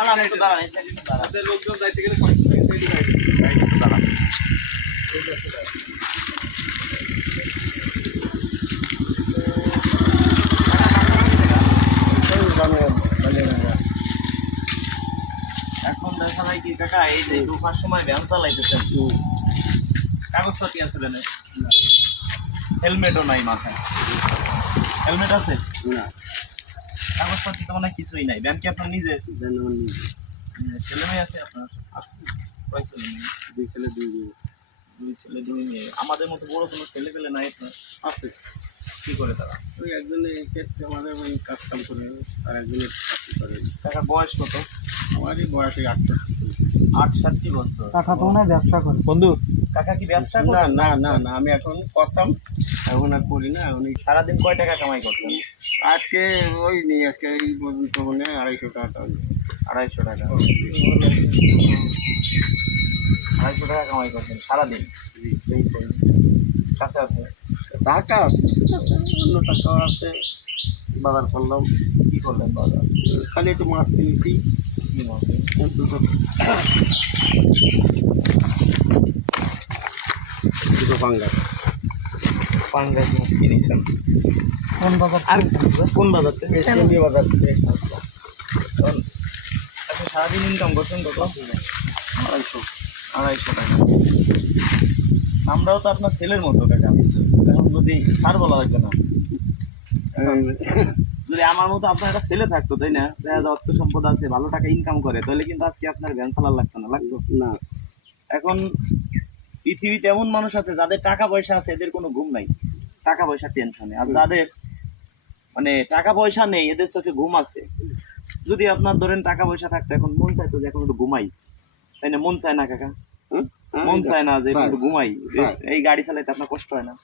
দাঁড়ান একটু দাঁড়ান, এই সাইডে একটু দাঁড়ান। লোকজন যাইতে গেলে সবসময় এই সাইডে যাইতে একটু দাঁড়ান। এখন দেখা যায় কি কাকা, এই যে ঢোকার সময় ভ্যান চালাইতেছেন, কাগজপাতি আছে ভ্যানে? হেলমেটও নাই মাথায়। হেলমেট আছে না, কাগজপাতি তো মানে কিছুই নাই। ভ্যান কি আপনার নিজে? ছেলে মেয়ে আছে আপনার? আছে কয় ছেলে মেয়ে? 2 ছেলে 2 মেয়ে। 2 ছেলে 2 মেয়ে। আমাদের মতো বড় কোনো ছেলে পেলে নাই আপনার? আছে, কি করে তারা? ওই একজনে ক্ষেত্রে আমাদের ওই কাজ কাম করে, আর একজনে চাকরি করে। কাকার বয়স কত? আমারই বয়স ওই 68। 68 বছর। কাকা তো মনে হয় ব্যবসা করে বন্ধু। কাকা কি ব্যবসা না করে? না না না, আমি এখন করতাম, এখন আর করি না। এখন সারাদিন কয় টাকা কামাই করতেন? আজকে ওই নিয়ে আজকে এই পর্যন্ত মনে হয় 250 টাকা হয়েছে। 250 টাকা। 250 টাকা কামাই করতেন সারাদিন? কাছে আছে? টাকা আছে, ঠিক আছে, অন্য টাকাও আছে। বাজার করলাম। কি করলেন বাজার? খালি একটু মাছ কিনেছি, কি মাছ? দুটো পাঙ্গাস। পাঙ্গাস মাছ কিনেছেন? কোন বাজার আর কোন বাজার থেকে? এসএমবি বাজার থেকে। এখন আচ্ছা, সারাদিন ইনকাম করছেন কত? 250। 250 টাকা। আমরাও তো আপনার ছেলের মতো টাকা। এখন যদি ছাড় বলা লাগবে না, যদি আমার মতো আপনার একটা ছেলে থাকতো, তাই না, দেখা যায় অর্থ সম্পদ আছে, ভালো টাকা ইনকাম করে, তাহলে কিন্তু আজকে আপনার ভ্যান চালার লাগতো না, লাগতো? না, এখন পৃথিবীতে এমন মানুষ আছে যাদের টাকা পয়সা আছে, এদের কোনো ঘুম নাই, টাকা পয়সার টেনশনে। আর যাদের মানে টাকা পয়সা নেই, এদের চোখে ঘুম আছে। যদি আপনার ধরেন টাকা পয়সা থাকতো, এখন মন চাইতো যে এখন একটু ঘুমাই, তাই না? মন চায় না কাকা? মন চায় না যে একটু ঘুমাই? এই গাড়ি চালাইতে আপনার কষ্ট হয় না?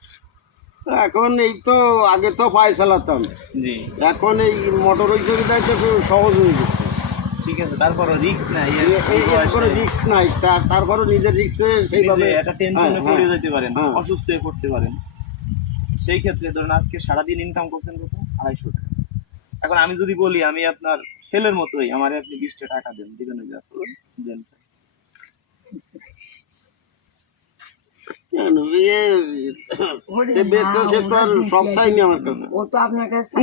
এখন এই তো আগে তো পায়ে চালাতাম, জি এখন এই মোটর হয়েছে তো একটু সহজ হয়ে গেছে। ঠিক আছে, তারপরও রিস্ক নাই, কোনো রিস্ক নাই, তারপরও নিজের রিস্কে সেইভাবে একটা টেনশনে পড়ে যেতে পারেন, হ্যাঁ। অসুস্থ হয়ে পড়তে পারেন। সেই ক্ষেত্রে ধরেন আজকে সারাদিন ইনকাম করছেন কত? 250 টাকা। এখন আমি যদি বলি আমি আপনার ছেলের মতোই, আমারে আপনি 20টা টাকা দেন, দিবেন? দেন। কেন সে তো আর সব চাইনি আমার কাছে। ও তো আপনার কাছে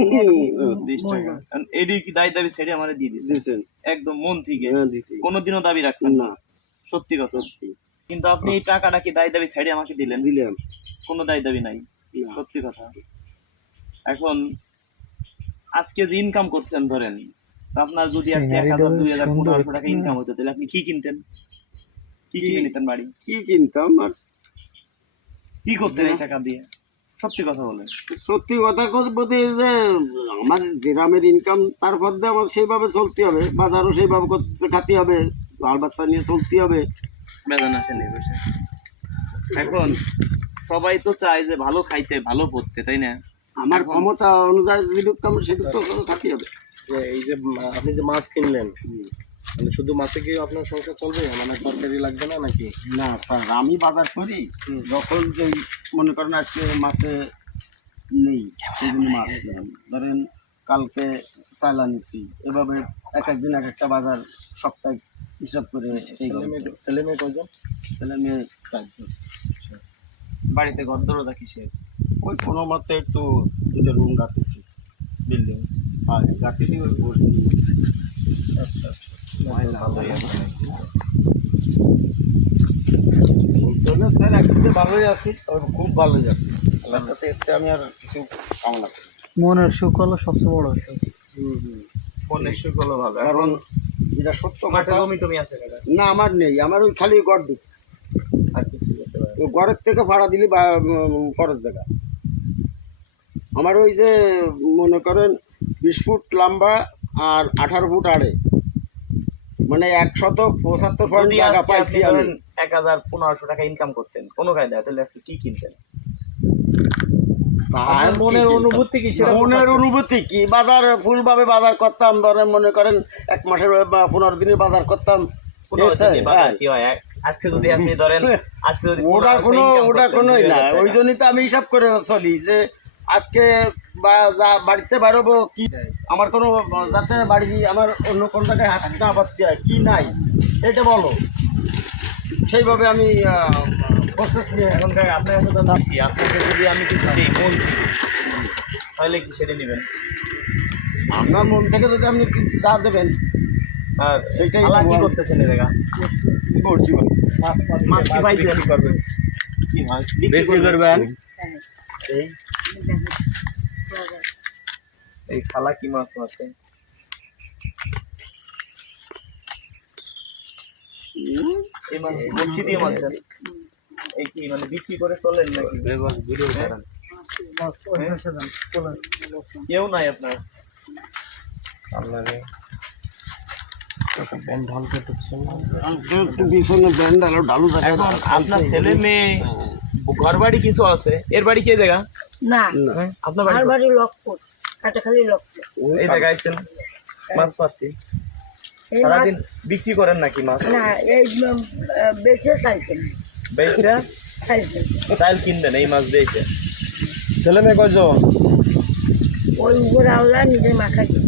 20 টাকা। কারণ এডি কি দায় দাবি ছেড়ে আমারে দিয়ে দিছে দিছেন? একদম মন থেকে? হ্যাঁ, দিছি। কোনোদিনও দাবি রাখবেন না? না, সত্যি কথা। কিন্তু আপনি এই টাকাটা কি দায় দাবি ছেড়ে আমাকে দিলেন? দিলাম কোনো দায় দাবি নাই, না। সত্যি কথা। এখন আজকে যে ইনকাম করছেন ধরেন, আপনার যদি আজকে 1000, 2000, 1500 টাকা ইনকাম হতো, তাহলে আপনি কি কিনতেন? কি কিনে নিতেন বাড়ি? কি কিনতাম আর কি করতেন এই টাকা দিয়ে? সত্যি কথা বলেন। সত্যি কথা বলতে যে আমার গ্রামের ইনকাম, তারপর দিয়ে আমার সেইভাবে চলতে হবে, বাজারও সেইভাবে খাতে হবে, বাল বাচ্চা নিয়ে চলতে হবে। বেতন আসে নেই বসে। এখন সবাই তো চায় যে ভালো খাইতে, ভালো পড়তে, তাই না? আমার ক্ষমতা অনুযায়ী যেটুকু কাম সেটুকু তো খাতে হবে। যে এই যে আপনি যে মাছ কিনলেন, মানে শুধু মাছে কি আপনার সংসার চলবে, মানে তরকারি লাগবে না নাকি? না স্যার, আমি বাজার করি যখন যেই মনে করেন আজকে মাছে নেই, সেগুলো মাছ নেই, ধরেন কালকে চালা নিচ্ছি, এভাবে এক একদিন এক একটা বাজার সপ্তাহে হিসাব করে। ছেলে মেয়ে কয়জন? ছেলে মেয়ে 4 জন। বাড়িতে ঘর দরজা কিসের? ওই কোনো মতে একটু দুটো রুম গাঁথেছি, বিল্ডিং। আর গাঁথে দিয়ে ওই বসে নিয়েছি। আচ্ছা আচ্ছা, ভালোই আছে। বলতে হলে স্যার একদিকে ভালোই আছি, তবে খুব ভালোই আছি। আল্লাহর কাছে এসছে, আমি আর কিছু কামনা করি। মনের সুখ হলো সবচেয়ে বড় সুখ। মনের সুখ হলো ভালো। কারণ এখন যেটা সত্য মাঠে কথা, জমি টমি আছে কাকা? না আমার নেই, আমার ওই খালি গড় দিক, আর কিছু করতে পারে? ওই গড়ের থেকে ভাড়া দিলি বা পরের জায়গা। আমার ওই যে মনে করেন 20 ফুট লম্বা আর 18 ফুট আড়ে, মানে 175 যদি টাকা আজকে পাইছি আপনি আমি। ধরেন 1000, 1500 টাকা ইনকাম করতেন কোনো কায়দায়, তাহলে আজকে কি কিনতেন? আর কি মনের কিনতাম? অনুভূতি কি সেটা মনের অনুভূতি কি, বাজার ফুলভাবে বাজার করতাম, ধরেন মনে করেন 1 মাসের বা 15 দিনের বাজার করতাম। 15 এসে, দিনে বাজার হ্যাঁ। কি হয়? আজকে যদি আপনি ধরেন, আজকে যদি ওটা 1500 কোনো income ওটা করতেন, কোনোই না, 2000 ওই টাকা। জন্যই তো আমি হিসাব করে চলি যে আজকে বাড়িতে বেরোবো কি আমার কোনো যাতে বাড়ি আমার অন্য কোনো জায়গায় হাত না পাততে হয় কি নাই এটা বলো সেইভাবে আমি প্রসেস নিয়ে এখন আপনার কাছে তো দিচ্ছি, আপনাকে যদি আমি কিছু দিই মন থেকে, তাহলে কি সেটা নেবেন? আপনার মন থেকে যদি আপনি যা দেবেন আর সেটাই আলা কি বল। করতেছেন এই জায়গা? করছি ভাই। মাছ কি পাইছেন? কি মাছ বিক্রি করবেন? এই এই খালা কি মাছ আছে? এই মাছ বড়শি দিয়ে মারছেন? এই কি মানে বিক্রি করে চলেন নাকি? কেউ নাই আপনার? একটু পিছনে ব্যান্ড আলো ঢালু থাকে এখন আপনার ছেলে মেয়ে ঘর বাড়ি কিছু আছে, এর বাড়ি কে জায়গা? না হ্যাঁ, আপনার আমার বাড়ি বাড়ি লক্ষ্মণ, কাটাখালি লক্ষ্মণ। এই জায়গায় আইছেন মাছ পাচ্ছি এই মাছ- সারাদিন বিক্রি করেন নাকি মাছ? না এই বেঁচে চাইছেন বেচরা চাইছেন চাইল কিনবেন এই মাছ দিয়েছে। ছেলে মেয়ে কয়জন? ওই উপরে আল্লাহ নিজে মাখা দিন।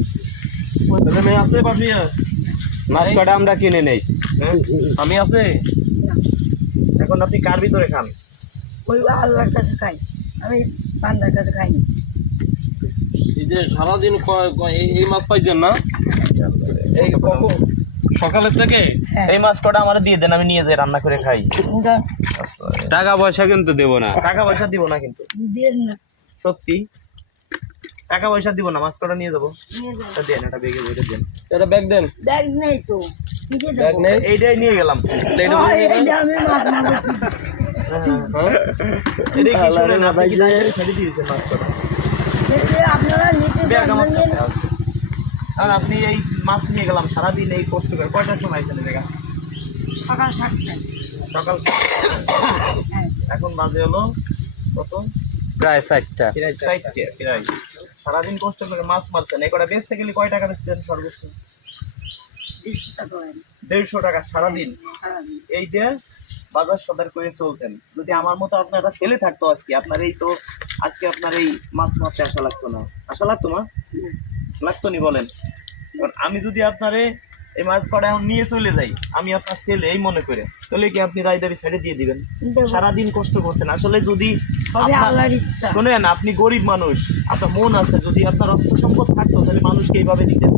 ছেলে মেয়ে আছে পাশে? মাছ কটা আমরা কিনে নেই। আমি আছে? এখন আপনি কার ভিতরে খান? ওই আল্লাহর কাছে খাই, আমি বান্দার কাছে খাই না। এই যে সারাদিন এই মাছ পাইছেন না? এই কখন সকালের থেকে? হ্যাঁ। এই মাছ কটা আমার দিয়ে দেন, আমি নিয়ে যাই রান্না করে খাই। যান, টাকা পয়সা কিন্তু দেবো না। টাকা পয়সা দিব না কিন্তু, দেন না, সত্যি টাকা পয়সা দিব না, মাছ কটা নিয়ে যাবো। নিয়ে যান। এটা দেন, এটা বেগে বইটা দেন। এটা ব্যাগ দেন। ব্যাগ নেই তো, কিসে ব্যাগ দেবো? নেই? এইটাই নিয়ে গেলাম। এইটা ও, নিয়ে এইটা আমি মাছ মারবো কি? হ্যাঁ? এটা কি শুনেন, আপনি কি দাঁড়িয়ে ছেড়ে দিয়েছেন মাছ কটা? দেখলে আপনারা নিতে ব্যাগ চান আমার না, নিয়ে কাছে আছে। আর আপনি এই মাছ নিয়ে গেলাম সারাদিন এই কষ্ট করে, কয়টার সময় আইছেন এই জায়গা? সকাল 7টায়। সকাল হ্যাঁ, এখন বাজে হলো কত? প্রায় 4টা। চারটে প্রায়। সারাদিন কষ্ট করে মাছ মারছেন, এই কটা বেচতে গেলে কয় টাকা বেচতেন সর্বোচ্চ? 200 টাকা হয় না, 150 টাকা সারাদিন। সারাদিন। এই দিয়ে বাজার সদার করে চলতেন। যদি আমার মতো আপনার একটা ছেলে থাকতো আজকে, আপনার এই তো আজকে আপনার এই মাছ মারতে আসা লাগতো না। আশা লাগতো না? লাগতো নি বলেন? কারণ আমি যদি আপনারে এই মাছ কটা এখন নিয়ে চলে যাই, আমি আপনার ছেলে এই মনে করে, তাহলে কি আপনি দায়ী ছেড়ে দিয়ে দিবেন? দেবো। সারাদিন কষ্ট করছেন। আসলে যদি সবই আপনার- আল্লাহর ইচ্ছা। শোনেন, আপনি গরিব মানুষ, আপনার মন আছে, যদি আপনার অর্থ সম্পদ থাকতো তাহলে মানুষকে এইভাবে দিতেন।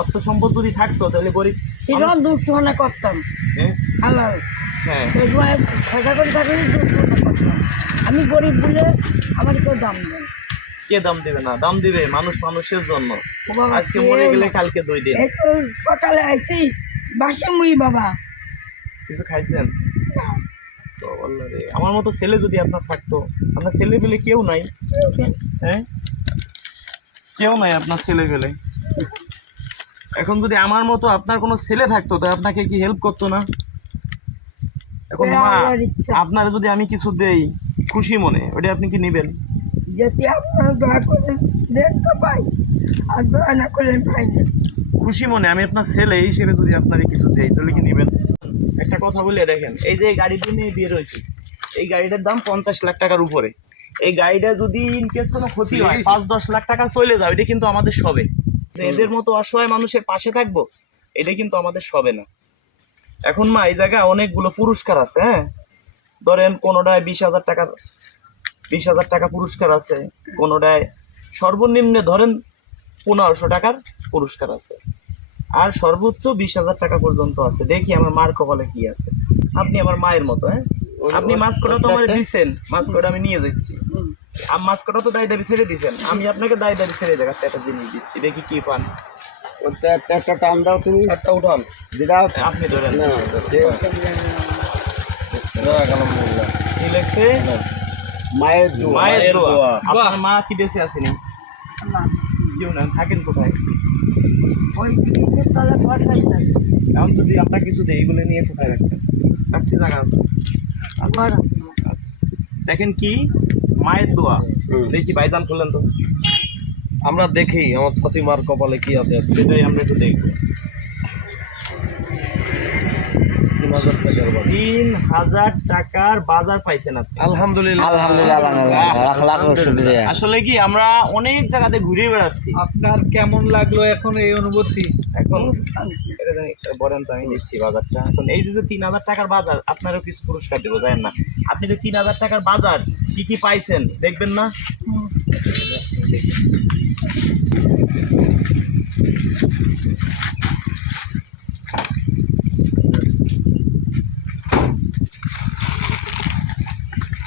অর্থ সম্পদ যদি থাকতো তাহলে গরিব সেটাও দুষ্টমনা করতাম, হ্যাঁ, হালাল। হ্যাঁ, সেই সময় খেসা করে থাকলে দুষ্টমনা করতাম। আমি গরিব বলে আমার কেউ দাম দেয় না। কে দাম দিবে না? দাম দিবে মানুষ মানুষের জন্য। ও বাবা, আজকে কেউ মরে গেলে না। কালকে 2 দিন। এই তো সকালে আইছি বাসে মুড়ি বাবা। কিছু খাইছেন তো? আল্লাহ রে, আমার মতো ছেলে যদি আপনার থাকতো, আপনার ছেলে পেলে কেউ নাই। হ্যাঁ, কেউ নাই আপনার ছেলে পেলে। এখন যদি আমার মতো আপনার কোনো ছেলে থাকতো তো আপনাকে কি হেল্প করতো না? এখন ওই মা, আল্লাহর ইচ্ছা। আপনার যদি আমি কিছু দেই খুশি মনে, ওটা আপনি কি নেবেন? যদি আপনারা দয়া করে দেন তো পাই, আর দয়া না করলে পাই না। খুশি মনে আমি আপনার ছেলে এই হিসেবে যদি আপনার কিছু দেই তাহলে কি নেবেন? একটা কথা বলে দেখেন, এই যে গাড়িটি নিয়ে দিয়ে রয়েছে, এই গাড়িটার দাম 50 লাখ টাকার উপরে। এই গাড়িটা যদি ইনকেস কোনো ক্ষতি হয় 5-10 লাখ টাকা চলে যাবে, এটা কিন্তু আমাদের সবে। এদের মতো অসহায় মানুষের পাশে থাকবো, এটা কিন্তু আমাদের সবে না। এখন মা এই জায়গায় অনেকগুলো পুরস্কার আছে। হ্যাঁ, ধরেন কোনোটায় 20,000 টাকা পুরস্কার আছে, কোনোটায় সর্বনিম্ন ধরেন 1500 টাকার পুরস্কার আছে, আর সর্বোচ্চ 20,000 টাকা পর্যন্ত আছে। দেখি আমার মার কপালে কি আছে। আপনি আমার মায়ের মতো। হ্যাঁ, আপনি মাছ কটা তো আমার দিচ্ছেন, মাছ কটা আমি নিয়ে যাচ্ছি। আর মাছ কটা তো দায় দাবি ছেড়ে দিচ্ছেন, আমি আপনাকে দায় দাবি ছেড়ে দেখাচ্ছি, একটা জিনিস দিচ্ছি, দেখি কি পান। ওটা একটা টান দাও তুমি একটা উঠান। যেটা আপনি ধরেন না আলহামদুলিল্লাহ। কি লেখছে? মায়ের দোয়া। মায়ের দোয়া। দোয়া। আপনার মা কি বেঁচে আসেনি? না, কেউ না, থাকেন কোথায়? ওই পিঠের তলে বসাই থাকে। এখন যদি আমরা কিছু দিই, এগুলো নিয়ে কোথায় রাখবেন? রাখতে জায়গা আছে? ঘর আছে। আচ্ছা, দেখেন কি মায়ের দোয়া। দেখি ভাইজান খুললেন তো, আমরা দেখি আমার চাচি মার কপালে কি আছে আজকে। সেটাই আমরা একটু দেখবো। 3,000 টাকার বাজার পাইছেন আপনি। আলহামদুলিল্লাহ। আসলে কি আমরা অনেক জায়গাতে ঘুরে বেড়াচ্ছি। আপনার কেমন লাগলো এখন এই অনুভূতি? এখন এটা জানি, বলেন তো, আমি দিচ্ছি বাজারটা। এখন এই যে 3,000 টাকার বাজার, আপনারও কিছু পুরস্কার দেবো, জানেন না? আপনি যে 3,000 টাকার বাজার কি কি পাইছেন দেখবেন না?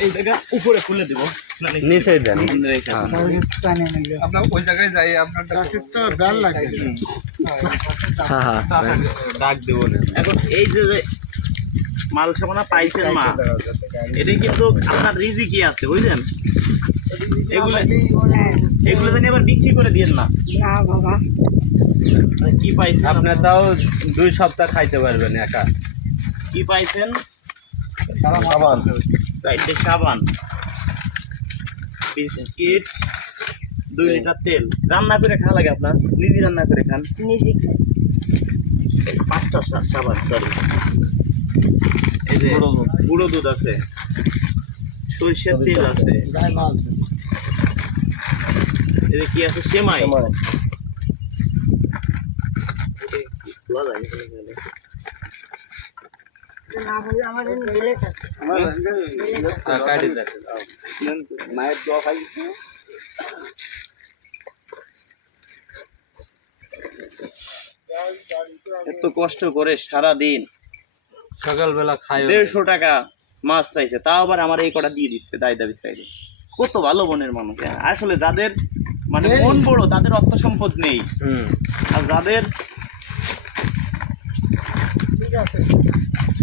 এই জায়গা উপরে খুলে দেবো, না নিচেই দেন। আমরা ওই জায়গায় যাই, আপনার তো ডাল লাগে ডাক দেবো না। এখন এই যে মাল সামানা পাইছেন মা, এটা কিন্তু আপনার রিজিকই আছে, বুঝলেন? এগুলো এগুলো জানি আবার বিক্রি করে দিয়েন না। না বাবা, কি পাইছেন আপনি তাও 2 সপ্তাহ খাইতে পারবেন একা। কি পাইছেন? সাবান, 4টে সাবান, বিস্কিট, 2 লিটার তেল। রান্না করে খাওয়া লাগে আপনার? নিজে রান্না করে খান? নিজে খাই। 5টা সাবান, সরি। এই যে গুঁড়ো দুধ আছে, সরিষার তেল আছে, এই যে কি আছে, সেমাই। না হলে আমার বিলেট আছে। কাটি দেন। মায়ের দোয়া খাই এত কষ্ট করে সারা দিন সকালবেলা খাই 150 টাকা মাছ পাইছে, তাও আবার আমার এই কটা দিয়ে দিচ্ছে দায় দাবি চাইলে। কত ভালো মনের মানুষ। আসলে যাদের মানে মন বড় তাদের অর্থ সম্পদ নেই, আর যাদের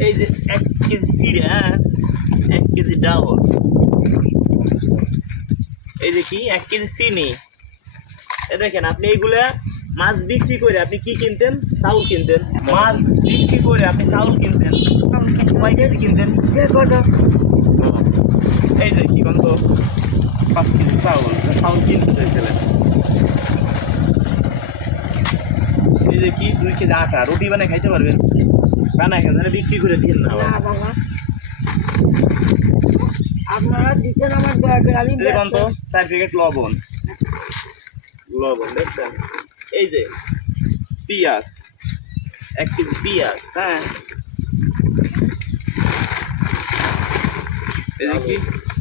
এই যে 1 কেজি চিড়ে, 1 কেজি ডাউল, এই যে কি 1 কেজি চিনি, এ দেখেন আপনি এইগুলা মাছ বিক্রি করে আপনি কি কিনতেন? চাউল কিনতেন। মাছ বিক্রি করে আপনি চাউল কিনতেন, কয় কেজি কিনতেন? এই যে কি বলতো 5 কেজি চাউল কিনতে চাইছিলেন। এই যে কি 2 কেজি আটা, রুটি বানায় খাইতে পারবেন? বানায় খেতে বিক্রি করে দিন না। না বাবা, আপনারা দিচ্ছেন আমার দয়া করে, আমি এই যে বলতো 4 প্যাকেট লবণ দেখছেন? এই যে পেঁয়াজ, 1 কেজি পেঁয়াজ, হ্যাঁ। এই যে কি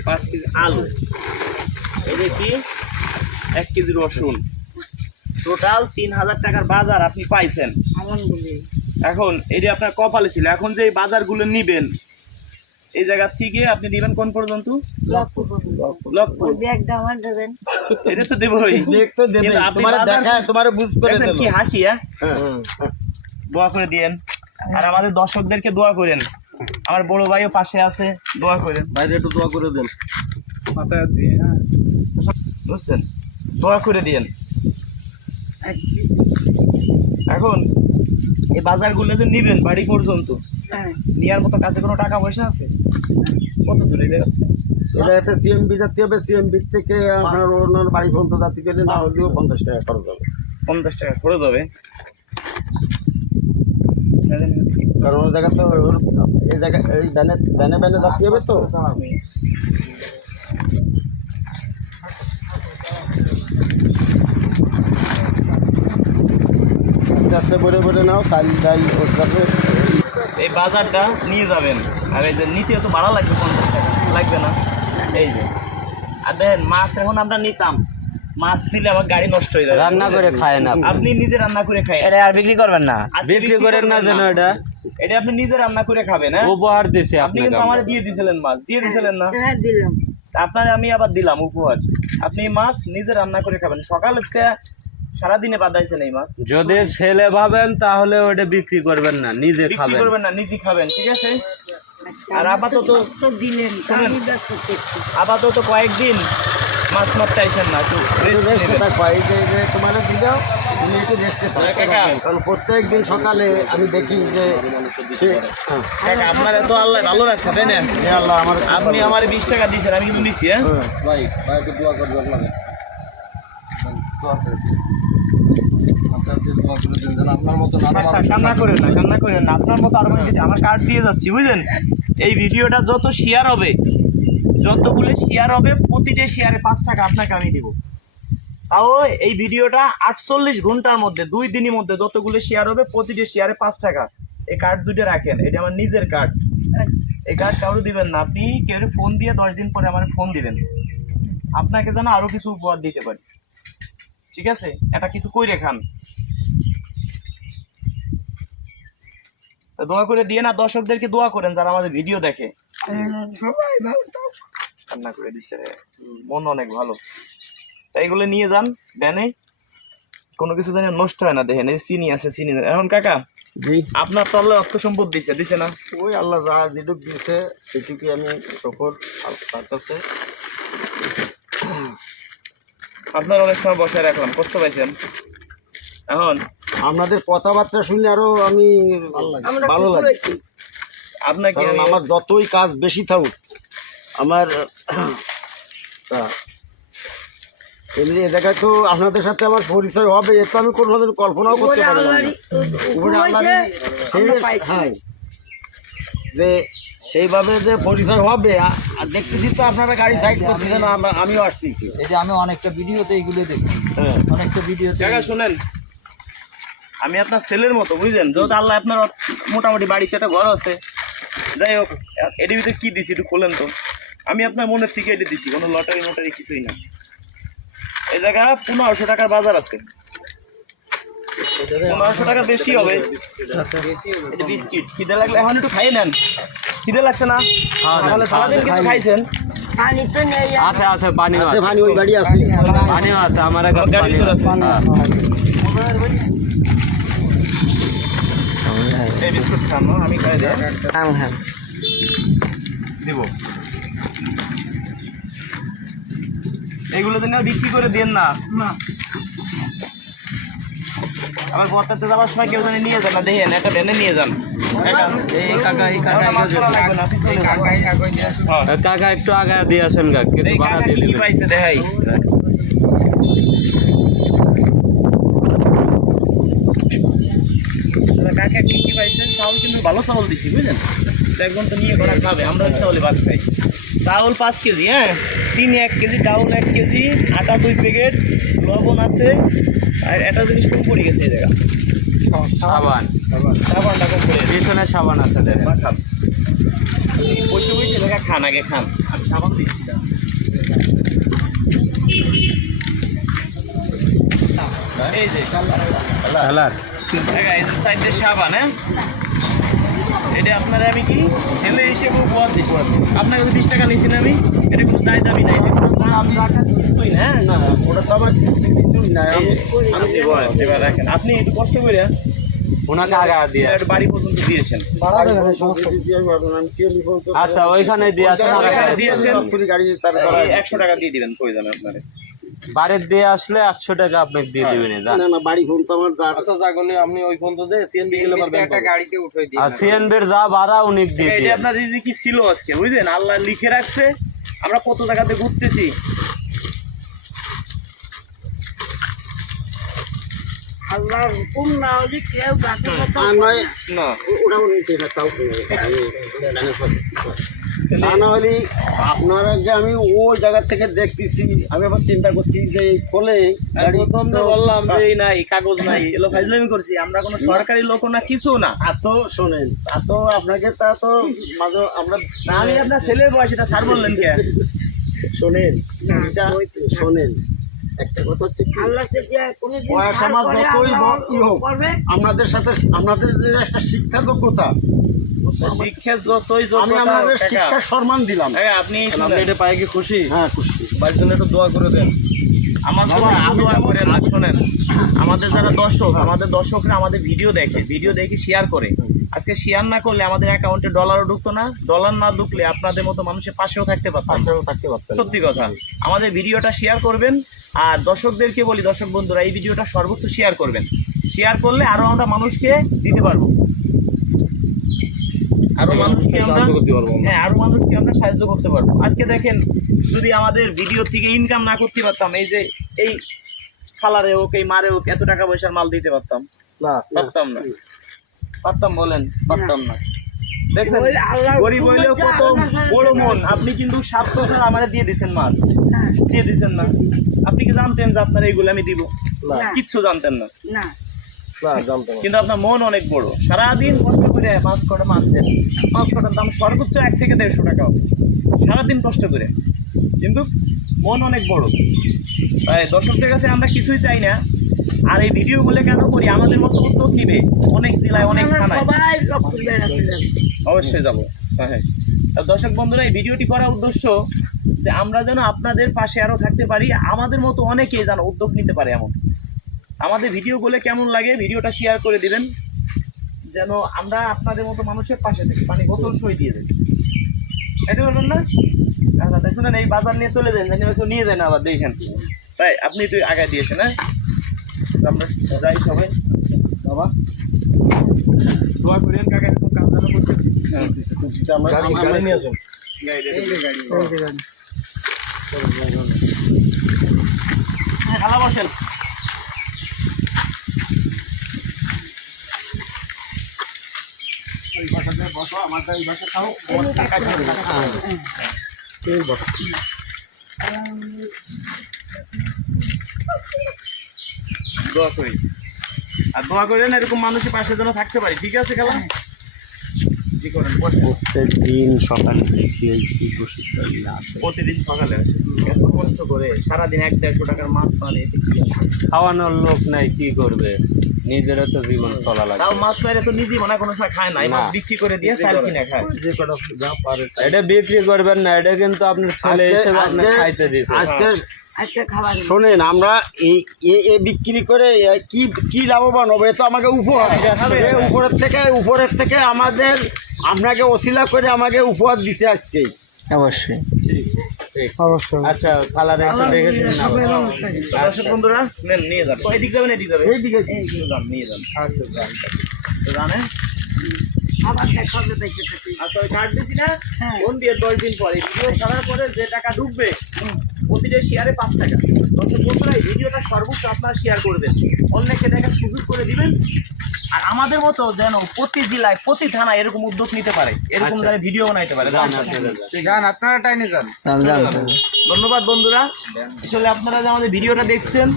5 কেজি আলু, এই যে কি 1 কেজি রসুন। টোটাল 3,000 টাকার বাজার আপনি পাইছেন। আলহামদুলিল্লাহ। এখন এই যে আপনার কপালে ছিল। এখন যে এই বাজারগুলো নিবেন, এই জায়গা থেকে আপনি নিবেন কোন পর্যন্ত? লক্ষ্য। ওই ব্যাগটা আমার দেবেন। এটা তো দেবই, দেখতে দেবে, কিন্তু আপনি তোমার বাজার- দেখায় তোমার বুঝ করে দেখছেন দিল কি হাসি, দোয়া করে দিয়েন। আর আমাদের দর্শকদেরকে দোয়া করেন, আমার বড় ভাইও পাশে আছে, দোয়া করেন। বাইরে একটু দোয়া করে দেন। মাথায় দিয়ে, হ্যাঁ। বুঝছেন? দোয়া করে দিয়েন। এখন এই বাজারগুলো যে নিবেন বাড়ি পর্যন্ত, হ্যাঁ, নেওয়ার মতো কাছে কোনো টাকা পয়সা আছে? কত দূরে এই জায়গা? এটা একটা সিএমবি যাতে হবে, সিএমবি থেকে আপনার অন্যান্য বাড়ি পর্যন্ত যাতে গেলে না হলেও 50 টাকা খরচ হবে। 50 টাকা খরচ হবে। কারণ ওই জায়গা তো এই জায়গা এই ভ্যানে ভ্যানে যাতে হবে তো। আস্তে আস্তে বলে বলে নাও, চাল ডাল ওর সাথে এই বাজারটা নিয়ে যাবেন। আর এই যে নিতে তো ভাড়া লাগবে, 50 টাকা লাগবে না? এই যে আর দেখেন মাছ এখন আমরা নিতাম, মাছ দিলে আবার গাড়ি নষ্ট হয়ে যাবে। রান্না করে খায় না। আপনি নিজে রান্না করে খায়, এটা আর বিক্রি করবেন না। বিক্রি করেন না যেন এটা। এটা আপনি নিজে রান্না করে খাবেন। হ্যাঁ, উপহার দিছি আপনি আপনাকে। কিন্তু আমার দিয়ে দিছিলেন, মাছ দিয়ে দিছিলেন না? হ্যাঁ দিলাম। আপনার আমি আবার দিলাম উপহার। আপনি মাছ নিজে রান্না করে খাবেন। সকালে সারাদিনে বাদাইছেন এই মাছ, যদি ছেলে ভাবেন তাহলে ওটা বিক্রি করবেন না, নিজে বিক্রি খাবেন। করবেন না, নিজে খাবেন, ঠিক আছে? আর আপাতত তো দিলেন, শুনেন। আমি ব্যস্ত করছি। আপাতত কয়েকদিন মাছ মারতে আইসেন না, একটু rest রেস্টে নেবেন। থাকবা। এই যে তোমার দিলেও তুমি একটু রেস্টে থাকো, কাকা। কারণ প্রত্যেক দিন সকালে আমি দেখি যে কাকা, আপনার এত আল্লাহ ভালো রাখছে, তাই না? হে আল্লাহ আমার আপনি আমার 20 টাকা দিয়েছেন, আমি কিন্তু নিচ্ছি। হ্যাঁ, ভাই একটু দোয়া করে দেন। আপনাদের দোয়া করে দেন যেন আপনার মতো নানা মানুষ কান্না করেন না, কান্না করেন না। আপনার মতো আরো কিছু আমার কার্ড দিয়ে যাচ্ছি, বুঝলেন? এই ভিডিওটা যত শেয়ার হবে, যতগুলো শেয়ার হবে, প্রতিটা শেয়ারে 5 টাকা আপনাকে আমি দিব। তাও এই ভিডিওটা 48 ঘন্টার মধ্যে, 2 দিনের মধ্যে যতগুলো শেয়ার হবে, প্রতিটা শেয়ারে 5 টাকা। এই কার্ড দুটো রাখেন, এটা আমার নিজের কার্ড। এই কার্ড কারো দিবেন না, আপনি কেউ ফোন দিয়ে 10 দিন পরে আমার ফোন দিবেন, আপনাকে যেন আরো কিছু উপহার দিতে পারি, ঠিক আছে? এটা কিছু কইরে খান, তো দোয়া করে দিয়ে না, দর্শকদেরকে দোয়া করেন যারা আমাদের ভিডিও দেখে। সবাই ভালো থাকো। রান্না করে দিচ্ছে রে, মন অনেক ভালো। তাই এগুলো নিয়ে যান ভ্যানে, কোনো কিছু যেন নষ্ট হয় না। দেখেন এই চিনি আছে, চিনি। এখন কাকা জি, আপনার তো আল্লাহ অর্থ সম্পদ দিছে না? ওই আল্লাহ যা যেটুক দিয়েছে সেটুকুই আমি সকল তার কাছে। আপনার অনেক সময় বসায় রাখলাম, কষ্ট পাইছেন। এখন আপনাদের কথাবার্তা শুনে আরো আমি আমরা ভালো খুশি লাগছে, হয়েছি। আপনাকে কারণ আমি- আমার যতই কাজ বেশি থাকুক আমার তা এমনি এ জায়গায় তো আপনাদের সাথে আমার পরিচয় হবে, এ তো আমি কোনোদিন কল্পনাও করতে উপরে পারি না। আল্লাহরই উপরে হুকুম আল্লাহরই হয়েছে, সেই আমরা পাইছি। হ্যাঁ, যে সেইভাবে যে পরিচয় হবে আর দেখতেছি তো আপনারা গাড়ি সাইড করতেছেন, আমিও আসতেছি। এই যে আমি অনেকটা ভিডিওতে এইগুলো দেখি, হ্যাঁ, অনেকটা ভিডিওতে কাকা শোনেন, আমি আপনার ছেলের মতো, বুঝলেন? যেহেতু আল্লাহ আপনার মোটামুটি বাড়িতে একটা ঘর আছে, যাই হোক, এটির ভিতরে কি দিছি একটু খোলেন তো। আমি আপনার মনের থেকে এটি দিছি, কোনো লটারি মটারি কিছুই না। এই জায়গা 1500 টাকার বাজার আছে, 1500 টাকা বেশি হবে। এটা বিস্কিট, খিদে লাগলে এখন একটু খাইয়ে নেন। খিদে লাগছে না? তাহলে সারাদিন কিছু খাইছেন? পানি তো নেই আর। আছে আছে পানি আছে আছে, ভানি, ওই গাড়ি আছে। পানিও আছে আমার কাছে, গাড়ি পানি তোর আছে। আছে? এই বিস্কুট খান, না? আমি খাই দেয় হ্যাঁ দিব। এইগুলো দিন বিক্রি করে দেন না, না, আবার পথে যাওয়ার সময় কেউ জানি নিয়ে যান না, দেখেন একটা ভ্যানে নিয়ে যান। এই কাকা মাছ করা লাগবে না, আপনি চলে যান। হ্যাঁ। কাকা একটু আগে দিয়ে আসেন গা, কিছু এই ভাড়া কাকা দিয়ে কি কি দিবেন। পাইছে দেখাই। কাকা কি কি পাইছে? চাউল কিন্তু ভালো চাউল দিছি, বুঝলেন? তো একদম তো নিয়ে করা খাবে, আমরা ওই চাউলে ভাত খাই। চাউল 5 কেজি, হ্যাঁ, চিনি 1 কেজি, ডাউল 1 কেজি, আটা 2 প্যাকেট, লবণ আছে, আর একটা জিনিস কম পড়ে গেছে এই জায়গা, সাবান, সাবানটা কম পড়ে গেছে। পিছনে সাবান আছে দেখেন। খান বসে বসে দেখা খান, আগে খান, আমি সাবান দিচ্ছি না। এই যে কালার দেখা, এই যে সাইডে সাবান, হ্যাঁ, এটা আপনারা আমি কি ছেলে হিসেবে উপহার দিচ্ছি। আপনাকে তো 20 টাকা নিয়েছি না আমি, এটা কোনো দায় দাবি নাই, এটা কোনো দাম রাখার কিছুই না, হ্যাঁ। না, ওটা তো আমার কিছুই নাই। এই যে, আপনি বলেন, এবার রাখেন, আপনি একটু কষ্ট করে ওনাকে আগে দিয়ে একটু বাড়ি পর্যন্ত দিয়েছেন। আচ্ছা ওইখানে দিয়ে আসেন, আর এখানে দিয়ে আসেন। গাড়ি তার করা। 100 টাকা দিয়ে দিবেন, প্রয়োজন আপনারা। বাড়ির দিয়ে আসলে 100 টাকা আপনি দিয়ে দিবেন। না না, বাড়ি ফোন তো আমার যার- আচ্ছা জাগলে আপনি ওই ফোন তো যে সিএনবি গেলে পারবেন একটা গাড়িতে উঠে দিই। আর সিএনবির যা ভাড়া উনি দিয়ে এই যে দিবেন। আপনার রিজিকি ছিল আজকে, বুঝলেন? আল্লাহ লিখে রাখছে, আমরা কত জায়গাতে ঘুরতেছি। আল্লাহর হুকুম না হলে কেউ গাছে কথা আর নয়, না, ওটাও নিচে না, তাও তা না হলে আপনারা যে আমি ওই জায়গা থেকে দেখতেছি, আমি আবার চিন্তা করছি যে এই খোলে গাড়ি প্রথম তো বললাম যে এই নাই, কাগজ নাই, এলো ফাইজলামি করছি। আমরা কোনো সরকারি লোক না, কিছু না। তা তো শোনেন, তা তো আপনাকে তা তো মাঝে আমরা না, আমি আপনার ছেলের বয়সে তা স্যার বললেন কে? শোনেন, এটা শোনেন, একটা কথা হচ্ছে কি, আল্লাহ থেকে কোনোদিন বয়স ছাড় আমার করে যতই আল্লাহ ই হোক, করবে। আপনাদের সাথে আপনাদের যে একটা শিক্ষা যোগ্যতা, শিক্ষা যতই আমি যোগ্যতা আপনাদের টাকা। শিক্ষার সম্মান দিলাম। হ্যাঁ, আপনি আপনি শুনেন, এটা পাই কি খুশি? হ্যাঁ, খুশি। বাড়ির জন্য একটু দোয়া করে দেন। আমার জন্য বাবা, শুধু আমি দোয়া যেমন- করেন না, শোনেন, আমাদের যারা দর্শক, আমাদের দর্শকরা আমাদের ভিডিও দেখে, ভিডিও দেখে শেয়ার করে। আজকে শেয়ার না করলে আমাদের অ্যাকাউন্টে ডলারও ঢুকতো না, ডলার না ঢুকলে আপনাদের মতো মানুষের পাশেও থাকতে পারতাম না। বাচ্চাও থাকতে পারতেন। সত্যি কথা, আমাদের ভিডিওটা শেয়ার করবেন। আর দর্শকদেরকে বলি, দর্শক বন্ধুরা, এই ভিডিওটা সর্বোচ্চ শেয়ার করবেন। শেয়ার করলে আরো আমরা মানুষকে দিতে পারবো, আরো মানুষকে আমরা, সাহায্য করতে পারবো আমরা। হ্যাঁ, আরো মানুষকে আমরা সাহায্য করতে পারবো। আজকে দেখেন, যদি আমাদের ভিডিও থেকে ইনকাম না করতে পারতাম, এই যে এই খালারে হোক এই মারে হোক এত টাকা পয়সার মাল দিতে পারতাম? না পারতাম না। পারতাম বলেন? পারতাম না। দেখছেন ওই আল্লাহর গরিব হইলেও কত বড় মন। আপনি কিন্তু 7 বছর আমারে দিয়ে দিচ্ছেন মাছ, হ্যাঁ, দিয়ে দিচ্ছেন না? আপনি কি জানতেন যে আপনার এইগুলো আমি দিব? না কিচ্ছু জানতেন না, না না জানতো না। কিন্তু আপনার মন অনেক বড়। সারাদিন কষ্ট করে মাছ কটা মারছেন, মাছ কটার দাম সর্বোচ্চ 1 থেকে 150 টাকা হবে, সারাদিন কষ্ট করে, কিন্তু মন অনেক বড়। তাই দর্শকদের কাছে আমরা কিছুই চাই না। আর এই ভিডিওগুলো কেন করি? আমাদের মতো উদ্যোগ নিবে অনেক জেলায়, অনেক আমরা থানায়। সবাই লক্ষ্য বেড়াতে যাবে। অবশ্যই যাবো। হ্যাঁ, আর দর্শক বন্ধুরা, এই ভিডিওটি করার উদ্দেশ্য যে আমরা যেন আপনাদের পাশে আরো থাকতে পারি, আমাদের মতো অনেকেই যেন উদ্যোগ নিতে পারে। এমন আমাদের ভিডিওগুলো কেমন লাগে ভিডিওটা শেয়ার করে দিবেন, যেন আমরা আপনাদের মতো মানুষের পাশে থাকি। পানি বোতল সই দিয়ে দেবেন, এটা বলুন না? আচ্ছা শুনেন, এই বাজার নিয়ে চলে যান, যেন কেউ নিয়ে যায় না আবার দেখেন। তাই আপনি একটু আগে দিয়েছেন। হ্যাঁ, আমরা যাই সবাই। বাবা দোয়া করেন কাকা, এরকম কাজ যেন করতে। গাড়ি নিয়ে আসুন। খালা বসেন। বসো, আমাদের এই বাসা খাও, আমার টাকা দিবে না। দোয়া করি, আর দোয়া করেন এরকম মানুষের পাশে যেন থাকতে পারি। ঠিক আছে খালা? জি করেন, বসেন। প্রত্যেকদিন সকালে খেয়েছি, বসে প্রতিদিন সকালে আসে, এত কষ্ট করে সারাদিন 1-150 টাকার মাছ মারে, এতে কি আছে? খাওয়ানোর লোক নাই, কি করবে? নিজেরও তো জীবন চলা তাও লাগবে। মাছ মারে তো নিজেই মনে হয় কোনো সময় খায় না, এই মাছ না। বিক্রি করে দিয়ে চাল কিনে খায়। যে কটা যা পারে তাই। এটা বিক্রি করবেন না, এটা কিন্তু আপনার ছেলে আজকে- হিসেবে আপনার আজকে- খাইতে দিচ্ছে। আজকে আজকে খাবার শোনেন, আমরা এই বিক্রি করে কি কি লাভবান হবে? এ তো আমাকে উপহার, এ উপরের থেকে আমাদের আপনাকে ওসিলা করে আমাকে উপহার দিচ্ছে আজকে। অবশ্যই অবশ্যই। আচ্ছা খালারে একটু দেখে শুনে নাও। সবাই ব্যবস্থা দিবে। দর্শক বন্ধুরা নেন, নিয়ে যান। এদিক যাবেন, এদিক যাবেন, এইদিকে যান, নিয়ে যান। আচ্ছা যান, জানেন? খাবার দেখাবে দেখে থাকি। আচ্ছা ওই কার্ড দিছি না, হ্যাঁ। ফোন দিয়ে 10 দিন পরে ভিডিও ছাড়ার পরে যে টাকা ঢুকবে প্রতিটা শেয়ারে 5 টাকা। দর্শক বন্ধুরা, এই ভিডিওটা সর্বোচ্চ আপনারা শেয়ার করবেন, অন্যকে দেখার সুযোগ করে দিবেন। আর আমাদের মতো যেন প্রতি জেলায়, প্রতি থানায় এরকম উদ্যোগ নিতে পারে, এরকম আচ্ছা। যারা ভিডিও বানাইতে পারে। যান, আপনারা টাইনে যান। ধন্যবাদ বন্ধুরা, আসলে আপনারা যে আমাদের ভিডিওটা দেখছেন,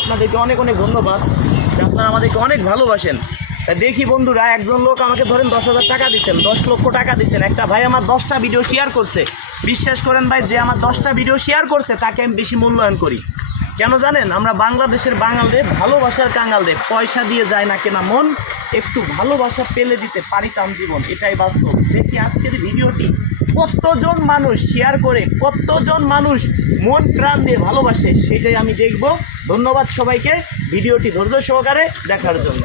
আপনাদেরকে অনেক অনেক ধন্যবাদ যে আপনারা আমাদেরকে অনেক ভালোবাসেন। তা দেখি বন্ধুরা, একজন লোক আমাকে ধরেন 10,000 টাকা দিচ্ছেন, 10 লক্ষ টাকা দিচ্ছেন। একটা ভাই আমার 10টা ভিডিও শেয়ার করছে। বিশ্বাস করেন ভাই, যে আমার 10টা ভিডিও শেয়ার করছে তাকে আমি বেশি মূল্যায়ন করি। কেন জানেন? আমরা বাংলাদেশের বাঙাল রে, ভালোবাসার কাঙাল রে, পয়সা দিয়ে যায় না কেনা মন, একটু ভালোবাসা পেলে দিতে পারিতাম জীবন, এটাই বাস্তব। দেখি আজকের ভিডিওটি কতজন মানুষ শেয়ার করে, কতজন মানুষ মন প্রাণ দিয়ে ভালোবাসে, সেটাই আমি দেখব। ধন্যবাদ সবাইকে ভিডিওটি ধৈর্য সহকারে দেখার জন্য।